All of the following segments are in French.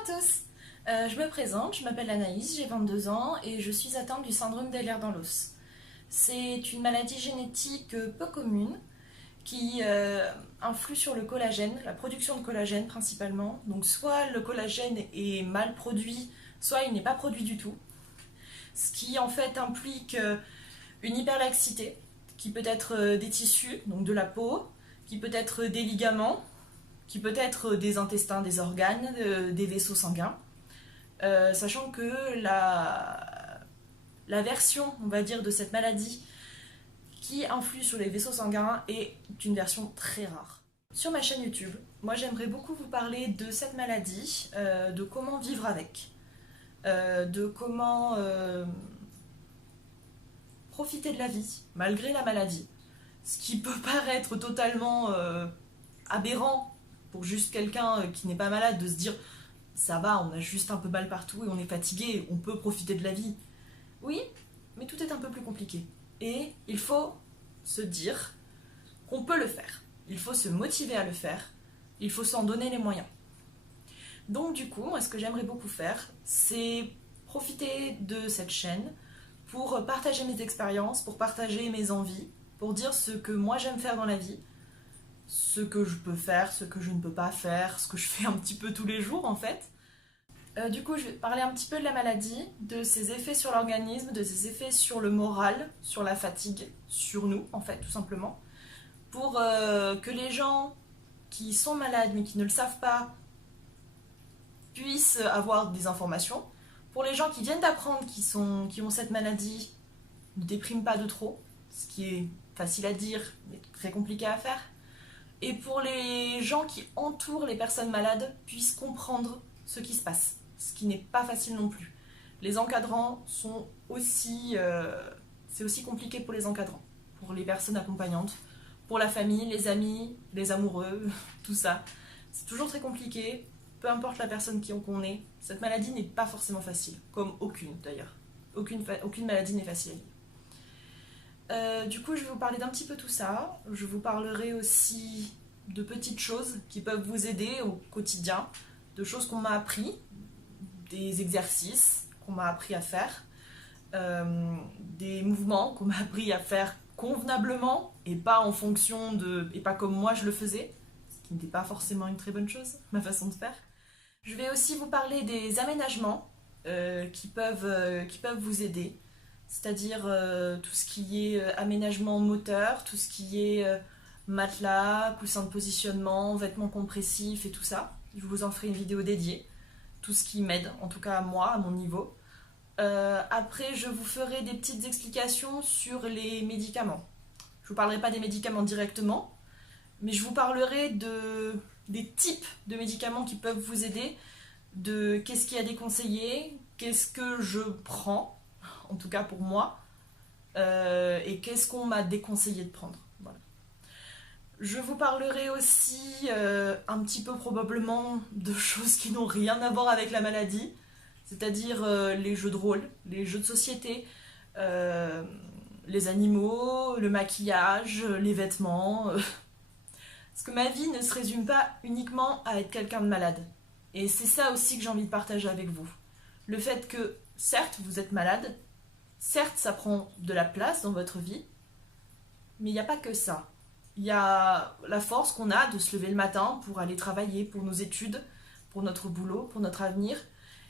Bonjour à tous, je me présente, je m'appelle Anaïs, j'ai 22 ans et je suis atteinte du syndrome d'Ehlers-Danlos. C'est une maladie génétique peu commune qui influe sur le collagène, la production de collagène principalement. Donc soit le collagène est mal produit, soit il n'est pas produit du tout. Ce qui en fait implique une hyperlaxité qui peut être des tissus, donc de la peau, qui peut être des ligaments, qui peut être des intestins, des organes, des vaisseaux sanguins, sachant que la version, on va dire, de cette maladie qui influe sur les vaisseaux sanguins est une version très rare. Sur ma chaîne YouTube, moi j'aimerais beaucoup vous parler de cette maladie, de comment vivre avec, de comment profiter de la vie malgré la maladie, ce qui peut paraître totalement aberrant pour juste quelqu'un qui n'est pas malade de se dire ça va, on a juste un peu mal partout et on est fatigué, on peut profiter de la vie. Oui, mais tout est un peu plus compliqué. Et il faut se dire qu'on peut le faire. Il faut se motiver à le faire. Il faut s'en donner les moyens. Donc du coup, moi ce que j'aimerais beaucoup faire, c'est profiter de cette chaîne pour partager mes expériences, pour partager mes envies, pour dire ce que moi j'aime faire dans la vie, ce que je peux faire, ce que je ne peux pas faire, ce que je fais un petit peu tous les jours en fait. Du coup, je vais parler un petit peu de la maladie, de ses effets sur l'organisme, de ses effets sur le moral, sur la fatigue, sur nous en fait, tout simplement. Pour que les gens qui sont malades mais qui ne le savent pas puissent avoir des informations. Pour les gens qui viennent d'apprendre qui ont cette maladie, ne dépriment pas de trop, ce qui est facile à dire mais très compliqué à faire. Et pour les gens qui entourent les personnes malades puissent comprendre ce qui se passe, ce qui n'est pas facile non plus. Les encadrants sont aussi... c'est aussi compliqué pour les encadrants, pour les personnes accompagnantes, pour la famille, les amis, les amoureux, tout ça. C'est toujours très compliqué, peu importe la personne qu'on est. Cette maladie n'est pas forcément facile, comme aucune d'ailleurs. Aucune maladie n'est facile à vivre. Du coup, je vais vous parler d'un petit peu tout ça. Je vous parlerai aussi de petites choses qui peuvent vous aider au quotidien, de choses qu'on m'a appris, des exercices qu'on m'a appris à faire, des mouvements qu'on m'a appris à faire convenablement et pas en fonction de... et pas comme moi je le faisais, ce qui n'était pas forcément une très bonne chose, ma façon de faire. Je vais aussi vous parler des aménagements qui peuvent vous aider. C'est-à-dire tout ce qui est aménagement moteur, tout ce qui est matelas, coussin de positionnement, vêtements compressifs et tout ça. Je vous en ferai une vidéo dédiée. Tout ce qui m'aide, en tout cas à moi, à mon niveau. Après, je vous ferai des petites explications sur les médicaments. Je ne vous parlerai pas des médicaments directement, mais je vous parlerai des types de médicaments qui peuvent vous aider, de qu'est-ce qui est à déconseiller, qu'est-ce que je prends, en tout cas pour moi, et qu'est-ce qu'on m'a déconseillé de prendre. Voilà. Je vous parlerai aussi un petit peu probablement de choses qui n'ont rien à voir avec la maladie, c'est-à-dire les jeux de rôle, les jeux de société, les animaux, le maquillage, les vêtements. Parce que ma vie ne se résume pas uniquement à être quelqu'un de malade. Et c'est ça aussi que j'ai envie de partager avec vous. Le fait que, certes, vous êtes malade, certes, ça prend de la place dans votre vie, mais il n'y a pas que ça. Il y a la force qu'on a de se lever le matin pour aller travailler, pour nos études, pour notre boulot, pour notre avenir.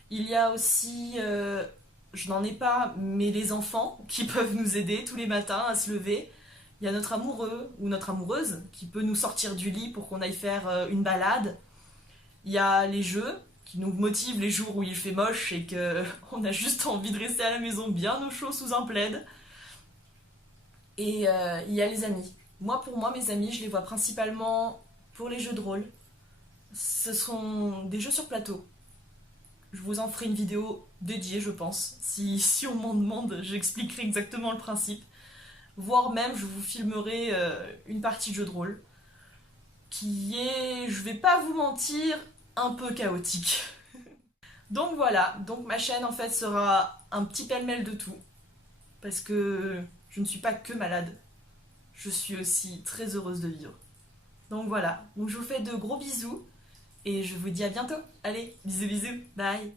Il y a aussi, je n'en ai pas, mais les enfants qui peuvent nous aider tous les matins à se lever. Il y a notre amoureux ou notre amoureuse qui peut nous sortir du lit pour qu'on aille faire une balade. Il y a les jeux qui nous motivent les jours où il fait moche et qu'on a juste envie de rester à la maison bien au chaud sous un plaid. Et il y a les amis. Pour moi, mes amis, je les vois principalement pour les jeux de rôle. Ce sont des jeux sur plateau. Je vous en ferai une vidéo dédiée, je pense. Si on m'en demande, j'expliquerai exactement le principe. Voire même, je vous filmerai une partie de jeu de rôle qui est, je vais pas vous mentir, un peu chaotique. Donc voilà, donc ma chaîne en fait sera un petit pêle-mêle de tout. Parce que je ne suis pas que malade. Je suis aussi très heureuse de vivre. Donc voilà, donc je vous fais de gros bisous. Et je vous dis à bientôt. Allez, bisous bisous, bye.